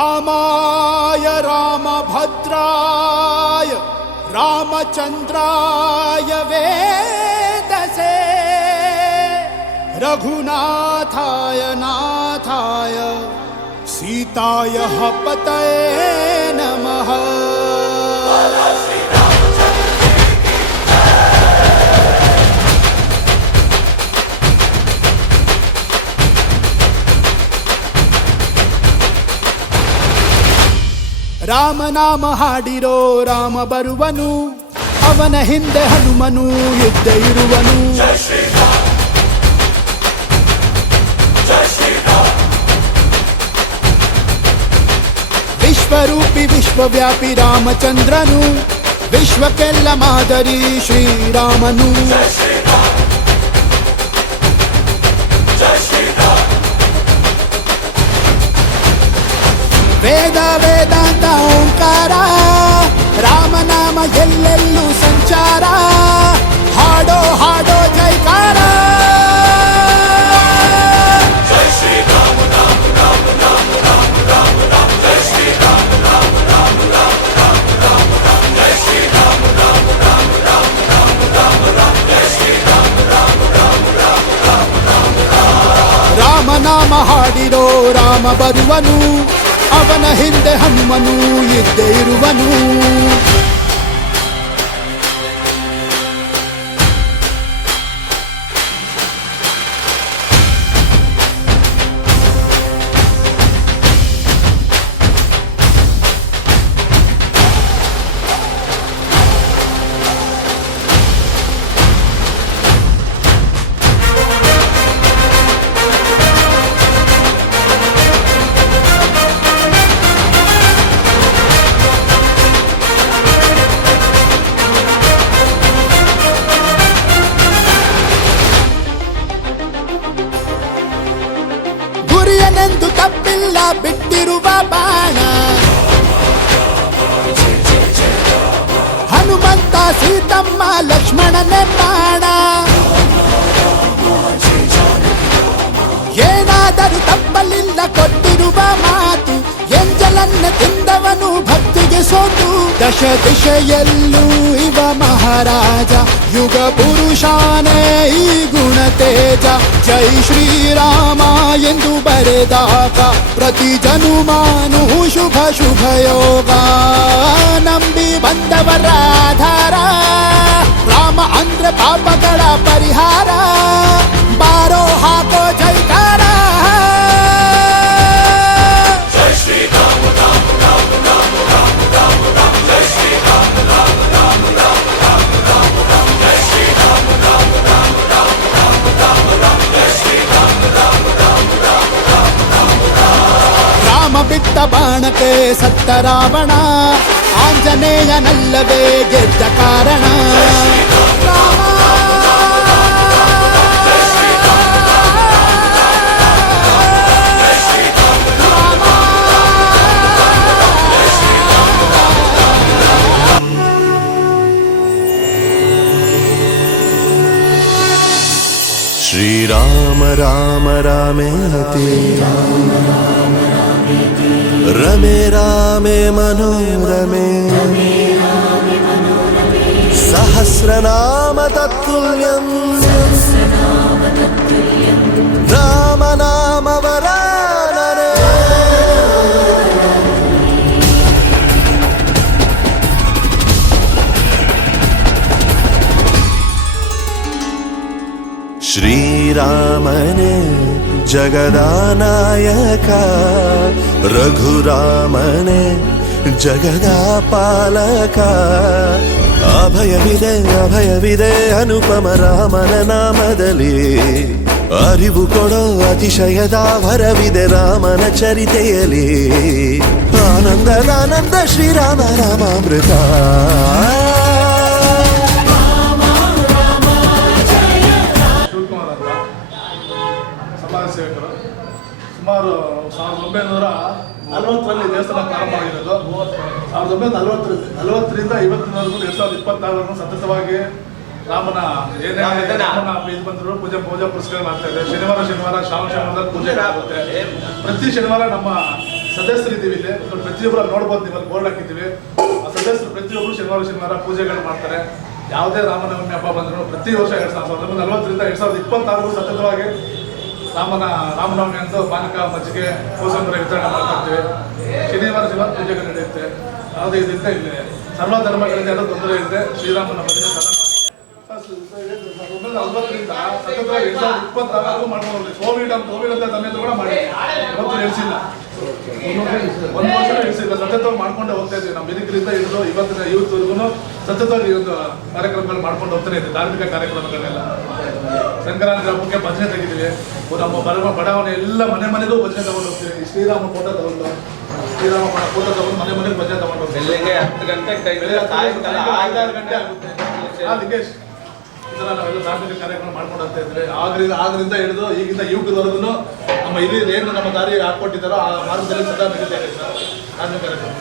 रामाय रामभद्राय रामचन्द्राय वेदसे रघुनाथाय नाथाय सीताय पतये नमः। ರಾಮ ನಾಮ ಹಾಡಿರೋ ರಾಮ ಬರುವನು, ಅವನ ಹಿಂದೆ ಹನುಮನು ಯುದ್ಧ ಇರುವನು. ವಿಶ್ವರೂಪಿ ವಿಶ್ವವ್ಯಾಪಿ ರಾಮಚಂದ್ರನು, ವಿಶ್ವಕ್ಕೆಲ್ಲ ಮಾದರಿ ಶ್ರೀರಾಮನು. ವೇದ ವೇದಾಂತ ಓಂಕಾರ, ರಾಮನಾಮ ಎಲ್ಲೆಲ್ಲೂ ಸಂಚಾರ. ಹಾಡೋ ಹಾಡೋ ಜೈಕಾರ. ರಾಮನಾಮ ಹಾಡಿರೋ ರಾಮ ಬರುವನು, ಅವನ ಹಿಂದೆ ಹನುಮನು ಇದ್ದೇ ಇರುವನು. ಗುರಿಯನೆಂದು ತಪ್ಪಿಲ್ಲ ಬಿಟ್ಟಿರುವ ಬಾಣ, ಹನುಮಂತ ಸೀತಮ್ಮ ಲಕ್ಷ್ಮಣನೇ ಪ್ರಾಣ. ಏನಾದರೂ ತಪ್ಪಲಿಲ್ಲ ಕೊಟ್ಟಿರುವ ಮಾತು, ಎಂಜಲನ್ನ ತಿಂದವನು ಭಕ್ತಿಗೆ ಸೋತು. ದಶ ದಿಶೆಯಲ್ಲೂ ಇವ ಮಹಾರಾಜ, ಯುಗ ಪುರುಷಾನೇ ಈ ಗುಣ ತೇಜ. ಜೈ ಶ್ರೀರಾಮ ಎಂದು ಬರೆದಾಗ ಪ್ರತಿ ಜನುಮಾನು ಶುಭ ಶುಭ ಯೋಗ. ನಂಬಿ ಬಂದವರ ಆಧಾರ, ರಾಮ ಅಂದ್ರೆ ಪಾಪಗಳ ಪರಿಹಾರ. ಬಾರೋ ಹಾಕೋ ಜೈಕಾರ. ರಾಮ ಬಿಟ್ಟ ಬಾಣಕ್ಕೆ ಸತ್ತ ರಾವಣ, ಆಂಜನೇಯನಲ್ಲವೇ ಗೆದ್ದ ಕಾರಣ. श्रीराम राम रामेति रमे रामे मनोरमे सहस्रनाम तत्तुल्यं राम नाम वरानने। ಶ್ರೀರಾಮನೇ ಜಗದಾನಾಯಕ, ರಘುರಾಮನೇ ಜಗದಾಪಾಲಕ. ಅಭಯವಿದೆ ಅಭಯವಿದೆ ಅನುಪಮ ರಾಮನ ನಾಮದಲ್ಲಿ, ಅರಿವು ಕೊಡೋ ಅತಿಶಯದ ವರವಿದೆ ರಾಮನ ಚರಿತೆಯಲ್ಲಿ. ಆನಂದದಾನಂದ ಶ್ರೀರಾಮ ರಾಮಾಮೃತ. ಸುಮಾರು 1940ರಲ್ಲಿ ದೇವಸ್ಥಾನ ಪ್ರಾರಂಭ ಆಗಿರೋದು. 1940ರಿಂದ ಇವತ್ತಿನವರೆಗೂ 2026 ಸತತವಾಗಿ ರಾಮನ ಏನೇ ರಾಮನ ಇದು ಬಂದ್ರು ಪೂಜಾ ಪುರಸ್ಕಾರ ಆಗ್ತಾ ಇದೆ. ಶನಿವಾರ ಶ್ರಾವಣ ಶನಿವಾರ ಪೂಜೆ ಆಗುತ್ತೆ. ಪ್ರತಿ ಶನಿವಾರ ನಮ್ಮ ಸದಸ್ಯರು ಇದ್ದೀವಿ ಇಲ್ಲಿ ಪ್ರತಿಯೊಬ್ಬರು ನೋಡ್ಬೋದು, ನೀವು ಬೋರ್ಡ್ ಹಾಕಿದ್ದೀವಿ. ಆ ಸದಸ್ಯರು ಪ್ರತಿಯೊಬ್ಬರು ಶನಿವಾರ ಶನಿವಾರ ಪೂಜೆಗಳು ಮಾಡ್ತಾರೆ. ಯಾವುದೇ ರಾಮನವಮಿ ಹಬ್ಬ ಬಂದರೂ ಪ್ರತಿ ವರ್ಷ 1940ರಿಂದ 2026 ಸತತವಾಗಿ ರಾಮನವಮಿ ಅಂತ ಪಾನಕ ಮಜ್ಜಿಗೆ ಕೋಸಂಬರಿ ವಿತರಣೆ ಮಾಡ್ತಾ ಇರ್ತೀವಿ. ಶನಿವಾರ ಪೂಜೆಗಳು ನಡೆಯುತ್ತೆ. ಯಾವುದೇ ಇದರಿಂದ ಇಲ್ಲಿ ಸರ್ವ ಧರ್ಮಗಳಿಂದ ಏನೋ ತೊಂದರೆ ಇದೆ. ಶ್ರೀರಾಮನ ಭಜನೆ ಸದಾ 1940ರಿಂದ ಸತತವಾಗಿ 2026 ಮಾಡ್ಕೊಂಡು ಹೋಗ್ಲಿ. ಕೋವಿಡ್ ಅಂತ ಸಮಯದ ಕೂಡ ಮಾಡಿ ಇವತ್ತು ನಿಲ್ಲಿಸಿಲ್ಲ, ಒಂದು ವರ್ಷ ನಿಲ್ಲಿಸಿಲ್ಲ, ಸತತವಾಗಿ ಮಾಡ್ಕೊಂಡೆ ಹೋಗ್ತಾ ಇದ್ದೀವಿ. ನಮ್ಮ ಹಿರಿಕರಿಂದ ಹಿಡಿದು ಇವತ್ತಿನ ಯೂತ್ವರೆಗೂ ಸತತವಾಗಿ ಈ ಒಂದು ಕಾರ್ಯಕ್ರಮಗಳು ಮಾಡ್ಕೊಂಡು ಹೋಗ್ತಾನೆ ಇದ್ದೀವಿ. ಧಾರ್ಮಿಕ ಕಾರ್ಯಕ್ರಮಗಳೆಲ್ಲ ಸಂಕ್ರಾಂತಿ ಹಬ್ಬಕ್ಕೆ ಭಜನೆ ತೆಗಿತೀವಿ. ನಮ್ಮ ಬಡಾವಣೆ ಎಲ್ಲ ಮನೆಗೂ ಭಜನೆ ತಗೊಂಡು ಹೋಗ್ತೀವಿ. ಶ್ರೀರಾಮ ಫೋಟೋ ತಗೊಂಡು ಮನೆ ಭಜನೆ ತಗೊಂಡು ಹೋಗ್ತೀವಿ. ಬೆಳಿಗ್ಗೆ 10 ಗಂಟೆ ಸಾಯಂಕಾಲ 5-6 ಗಂಟೆ ಆಗುತ್ತೆ. ಅದಕ್ಕೆ ಈ ಥರ ನಾವೆಲ್ಲ ಧಾರ್ಮಿಕ ಕಾರ್ಯಕ್ರಮ ಮಾಡ್ಕೊಂಡು ಹೋಗ್ತಾ ಇದ್ವಿ. ಆಗರಿಂದ ಹಿಡಿದು ಈಗಿಂದ ಯುಗದವರೆಗೂ ನಮ್ಮ ಹಿರಿಯರು ಏನು ನಮ್ಮ ದಾರಿ ಹಾಕೊಟ್ಟಿದ್ದಾರೋ ಆ ಮಾರ್ಗದಲ್ಲಿ ಸದಾ ನಡೀತಾ ಇದೆ ಸರ್ ಧಾರ್ಮಿಕ ಕಾರ್ಯಕ್ರಮ.